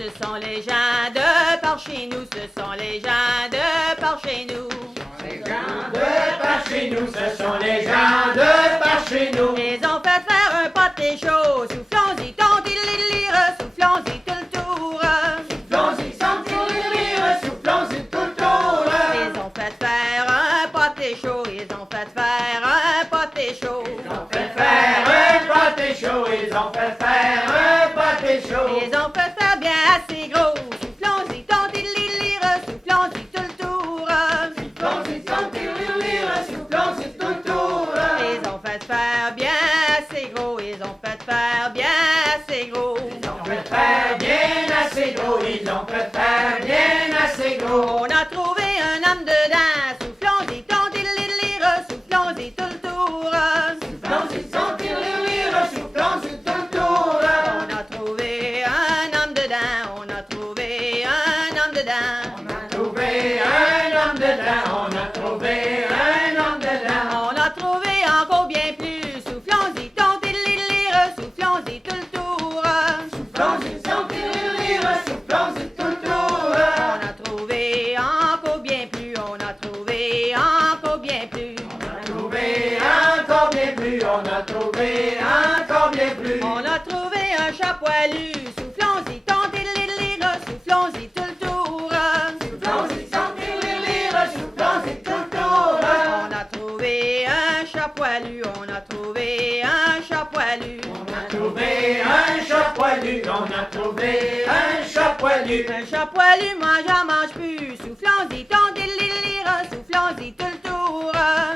ce sont les gens de par chez nous, ce sont les gens de par chez nous. Les gens de par chez nous, ce sont les gens de par chez nous. Ils ont fait faire un pâté chaud, soufflons-y, tontililire, soufflons-y tout le tour. Soufflons-y, tontililire, soufflons-y tout le tour. Ils ont fait faire un pâté chaud, ils ont fait faire un pâté chaud. Ils ont fait faire un pâté chaud, ils ont fait faire un pâté chaud. Ils ont fait faire bien assez gros, soufflons-y, tontililire, soufflons-y tout le tour. Soufflons-y, tontililire, soufflons-y tout le tour. Ils ont fait faire bien assez gros, ils ont fait faire bien assez gros. Ils ont fait faire bien assez gros, ils ont fait faire bien assez gros. On a trouvé un homme dedans, soufflons-y, tontililire, soufflons-y tout le tour. Soufflons-y, tontililire, soufflons-y tout le tour. On a trouvé un homme dedans, on a trouvé un homme dedans. On a trouvé un homme dedans, on a trouvé un homme dedans. On a trouvé encore bien plus, soufflons-y, tontililire, soufflons-y tout le tour. Soufflons-y, tontililire, soufflons-y tout le tour. On a trouvé encore bien plus, on a trouvé encore bien plus. On a trouvé encore bien plus, on a trouvé encore bien plus. On a trouvé un chat poilu, soufflons-y, tontililire, soufflons-y tout le tour. Soufflons-y, tontililire, soufflons-y tout le tour. On a trouvé un chat poilu, on a trouvé un chat poilu. On a trouvé un chat poilu, on a trouvé un chat poilu. Un chat poilu, moi j'en mange plus, soufflons-y, tontililire, soufflons-y tout le tour.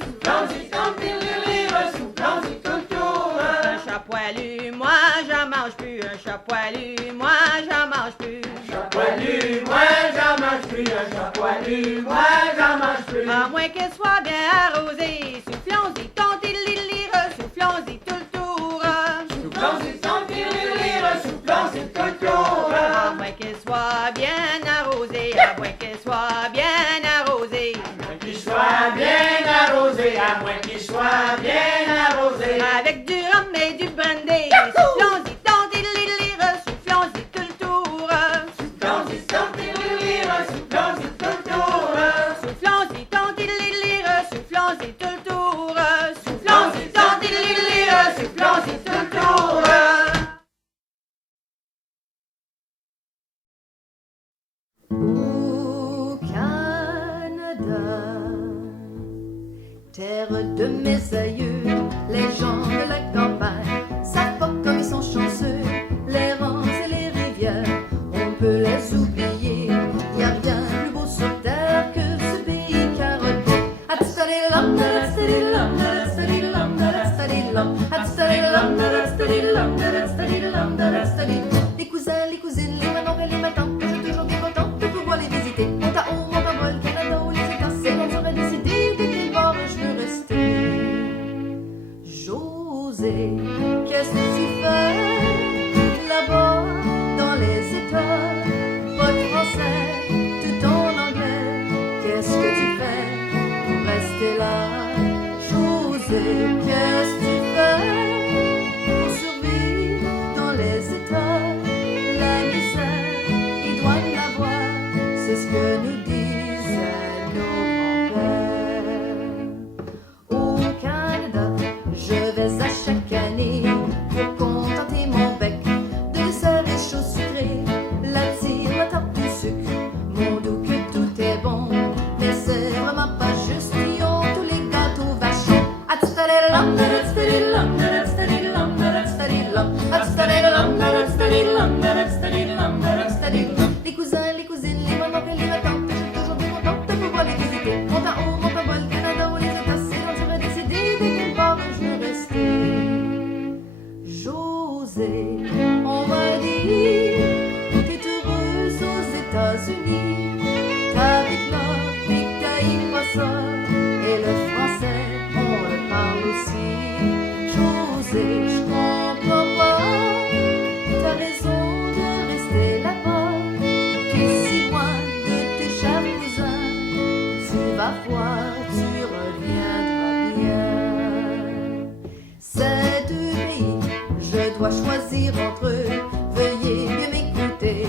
Soufflons-y, tontililire, soufflons-y tout le tour. Un chat poilu, moi j'en mange plus, un chat poilu, moi j'en mange plus. Chat poilu, moi j'en mange plus, un chat poilu, moi j'en mange plus. À moins qu'elle soit bien arrosée, soufflons-y, tontililire, soufflons-y tout le tour. Soufflons-y, tontililire, soufflons-y tout le tour. À moins qu'elle soit bien arrosée, à moins qu'elle soit bien arrosée. À moins qu'il soit bien arrosé, à moins qu'il soit bien arrosé. Avec du rhum et du brandy, soufflons-y, tontililire, soufflons-y tout le tour. Soufflons-y, tontililire, soufflons-y tout le tour. Soufflons-y, tontililire, soufflons-y tout le tour. Soufflons-y, tontililire, soufflons-y tout le tour. Au Canada, terre de mes aïeux, les gens de la campagne savent pas comme ils sont chanceux. Les rangs et les rivières, on peut les oublier. Y a rien de plus beau sur terre que ce pays carotte. Les cousins, les cousines, les mamans et les matins, je suis toujours bien contente de pouvoir les visiter. Monte à haut, monte à bol, Canada où les étincelles, on aurait décidé de quel bord je veux rester. José, qu'est-ce que tu fais là-bas dans les États? Pas de français, tout en anglais. Qu'est-ce que tu fais pour rester là? José, qu'est-ce que tu fais pour survivre dans les États? La misère, il doit l'avoir, c'est ce que nous disaient nos grands-pères. Au Canada, je vais à chaque année pour contenter mon bec de dessert et chaud sucré. La tire, la tarte du sucre, mon doux que tout est bon, mais c'est vraiment pas juste. Ils ont tous les gâteaux vachons. Les cousins, les cousines, les mamans et les tantes, je suis toujours bien contente de pouvoir les visiter. Monte à haut, monte à bol, Canada ou les États-Unis, on serait décidé de quel bord je veux rester. José, on m'a dit, t'es heureuse aux États-Unis. T'habites là, puis t'haïs pas ça, et le français, on le parle aussi. José, je comprends pas, t'as raison de rester là-bas. T'es si loin de tes chers cousins, tu vas voir, tu reviendras bien. Ces deux pays, je dois choisir entre eux, veuillez bien m'écouter.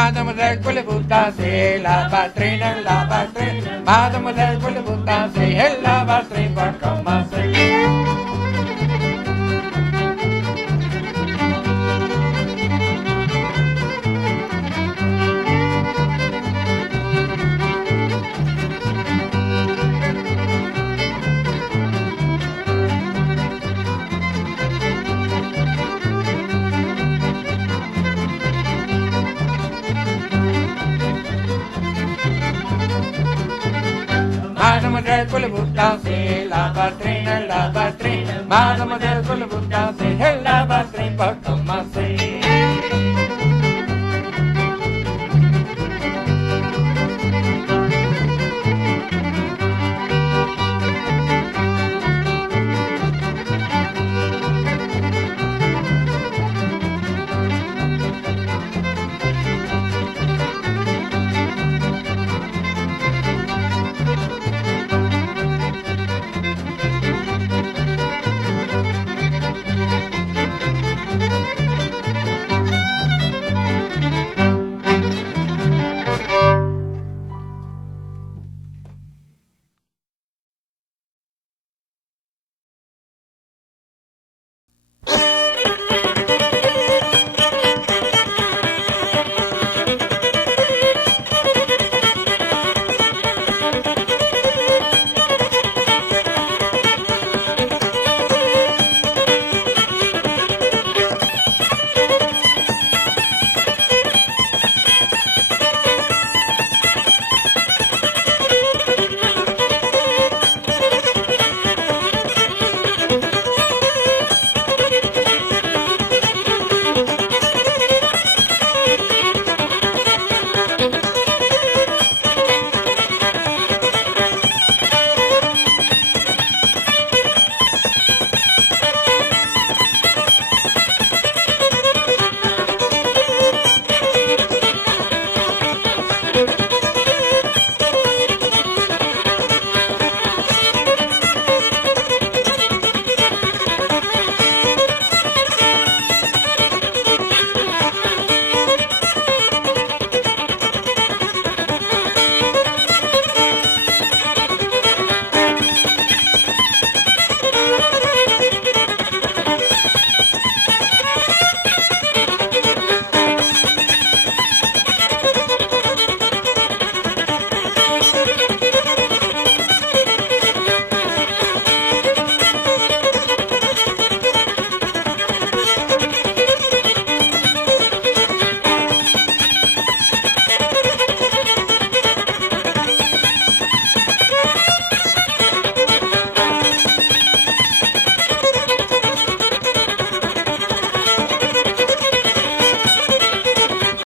Mademoiselle, voulez-vous danser la batterie, la batterie? Mademoiselle, voulez-vous danser? Et la batterie va commencer. Mademoiselle, voulez-vous danser la batterie, la batterie? Mademoiselle, voulez-vous danser? Et la batterie va commencer.